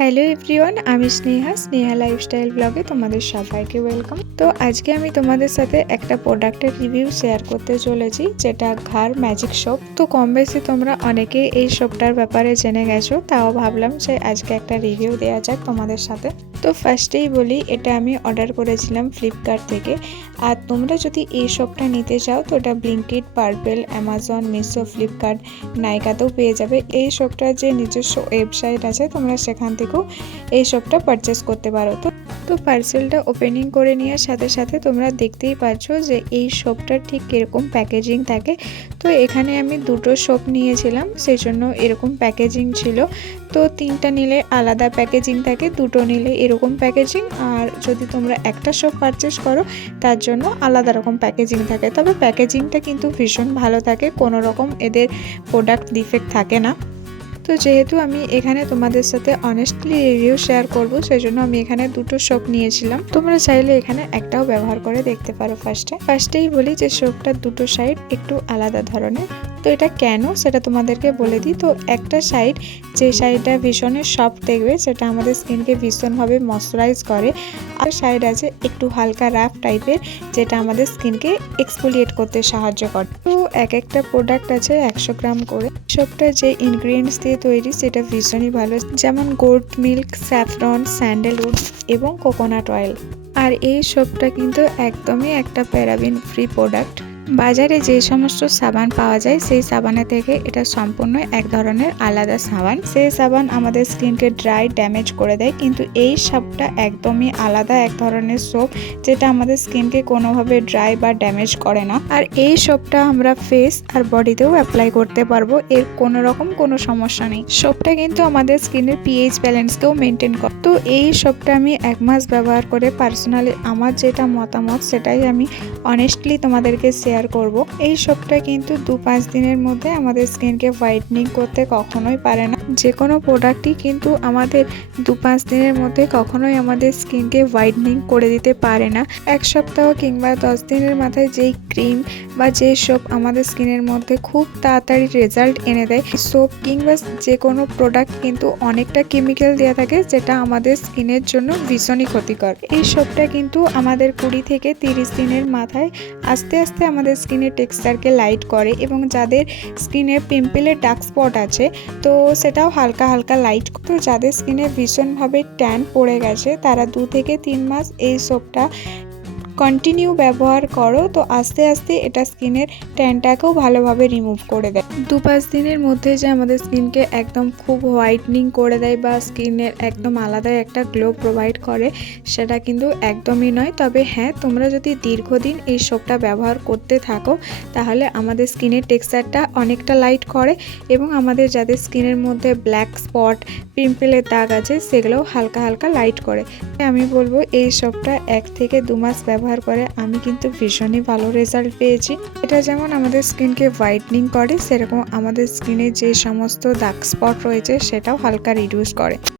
Hello everyone, আমি Sneha lifestyle ব্লগে তোমাদের সবাইকে ওয়েলকাম। তো আজকে আমি তোমাদের সাথে একটা প্রোডাক্টের রিভিউ শেয়ার করতে চলেছি, যেটা ঘার ম্যাজিক সোপ। তো কম বেশি তোমরা অনেকেই এই সোপটার ব্যাপারে জেনে গেছো, তাও ভাবলাম যে আজকে একটা রিভিউ দেওয়া যাক তোমাদের সাথে। তো ফার্স্টেই বলি, এটা আমি অর্ডার করেছিলাম ফ্লিপকার্ট থেকে। আর তোমরা যদি এই সোপটা নিতে চাও তো এটা Blinkit, Purplle, Amazon, Meesho, Flipkart, নাইকাতেও পেয়ে যাবে। এই সোপটার যে নিজস্ব ওয়েবসাইট আছে, তোমরা সেখান থেকেও এই সোপটা পারচেস করতে পারো। তো পার্সেলটা ওপেনিং করে নেওয়ার সাথে সাথে তোমরা দেখতেই পাচ্ছ যে এই সোপটার ঠিক কীরকম প্যাকেজিং থাকে। তো এখানে আমি দুটো সোপ নিয়েছিলাম, সেই জন্য এরকম প্যাকেজিং ছিল। তো তিনটা নিলে আলাদা প্যাকেজিং থাকে, দুটো নিলে এরকম প্যাকেজিং, আর যদি তোমরা একটা সোপ পারচেস করো তার জন্য আলাদা রকম প্যাকেজিং থাকে। তবে প্যাকেজিংটা কিন্তু ভীষণ ভালো থাকে, কোনো রকম এদের প্রোডাক্ট ডিফেক্ট থাকে না। তো যেহেতু আমি এখানে তোমাদের সাথে অনেস্টলি রিভিউ শেয়ার করব, সেই জন্য আমি এখানে দুটো সোপ নিয়েছিলাম। তোমরা চাইলে এখানে একটাও ব্যবহার করে দেখতে পারো। ফার্স্টেই বলি যে সোপটার দুটো সাইড একটু আলাদা ধরনের। তো এটা কেন সেটা তোমাদেরকে বলে দিই। তো একটা সাইড, যে সাইডটা ভীষণই সফট দেখবে, সেটা আমাদের স্কিনকে ভীষণভাবে ময়শ্চারাইজ করে। আর সাইড আছে একটু হালকা রাফ টাইপের, যেটা আমাদের স্কিনকে এক্সফোলিয়েট করতে সাহায্য করে। তো এক একটা প্রোডাক্ট আছে 100 গ্রাম করে। সোপটা যে ইনগ্রিডিয়েন্টস দিয়ে তৈরি সেটা ভীষণই ভালো, যেমন গোট মিল্ক, স্যাফরন, স্যান্ডেলউড এবং কোকোনাট অয়েল। আর এই সোপটা কিন্তু একদমই একটা প্যারাবিন ফ্রি প্রোডাক্ট। বাজারে যে সমস্ত সাবান পাওয়া যায় সেই সাবানের থেকে এটা সম্পূর্ণ এক ধরনের আলাদা সাবান। সেই সাবান আমাদের স্কিনকে ড্রাই ড্যামেজ করে দেয়, কিন্তু এই সোপটা একদমই আলাদা এক ধরনের সোপ, যেটা আমাদের স্কিনকে কোনোভাবে ড্রাই বা ড্যামেজ করে না। আর এই সোপটা আমরা ফেস আর বডিতেও অ্যাপ্লাই করতে পারবো, এর কোনো রকম কোনো সমস্যা নেই। সোপটা কিন্তু আমাদের স্কিনের পিএইচ ব্যালেন্সকেও মেনটেন করে। তো এই সোপটা আমি 1 মাস ব্যবহার করে পার্সোনালি আমার যেটা মতামত সেটাই আমি অনেস্টলি তোমাদেরকে শেয়ার করব। এই সোপটা কিন্তু 2-5 দিনের মধ্যে আমাদের স্কিনকে হোয়াইটনিং করতে কখনোই পারে না। যে কোনো প্রোডাক্টই কিন্তু আমাদের 2-5 দিনের মধ্যে কখনোই আমাদের স্কিনকে হোয়াইটনিং করে দিতে পারে না। 1 সপ্তাহ কিংবা 10 দিনের মাথায় যেই ক্রিম বা যে সোপ আমাদের স্কিনের মধ্যে খুব তাড়াতাড়ি রেজাল্ট এনে দেয়, সোপ কিংবা যে কোনো প্রোডাক্ট কিন্তু অনেকটা কেমিক্যাল দেওয়া থাকে, যেটা আমাদের স্কিনের জন্য ভীষণই ক্ষতিকর। এই সোপটা কিন্তু আমাদের 20 থেকে 30 দিনের মাথায় আস্তে আস্তে আমাদের স্কিনের টেক্সচারকে লাইট করে, এবং যাদের স্কিনে পিম্পলের ডার্ক স্পট আছে তো সেটাও হালকা হালকা লাইট। তো যাদের স্কিনে ভীষণভাবে ট্যান পড়ে গেছে তারা 2 থেকে 3 মাস এই সোপটা কন্টিনিউ ব্যবহার করো, তো আস্তে আস্তে এটা স্কিনের ট্যানটাকেও ভালোভাবে রিমুভ করে দেয়। 2-5 দিনের মধ্যে যে আমাদের স্কিনকে একদম খুব হোয়াইটনিং করে দেয় বা স্কিনের একদম আলাদা একটা গ্লো প্রোভাইড করে, সেটা কিন্তু একদমই নয়। তবে হ্যাঁ, তোমরা যদি দীর্ঘদিন এই সোপটা ব্যবহার করতে থাকো তাহলে আমাদের স্কিনের টেক্সচারটা অনেকটা লাইট করে, এবং আমাদের যাদের স্কিনের মধ্যে ব্ল্যাক স্পট, পিম্পলের দাগ আছে সেগুলোও হালকা হালকা লাইট করে। আমি বলবো এই সোপটা 1 থেকে 2 মাস ব্যবহার করে আমি কিন্তু ভীষণই ভালো রেজাল্ট পেয়েছি। এটা যেমন আমাদের স্কিনকে হোয়াইটনিং করে, সেরকম আমাদের স্কিনে যে সমস্ত ডার্ক স্পট রয়েছে সেটাও হালকা রিডিউস করে।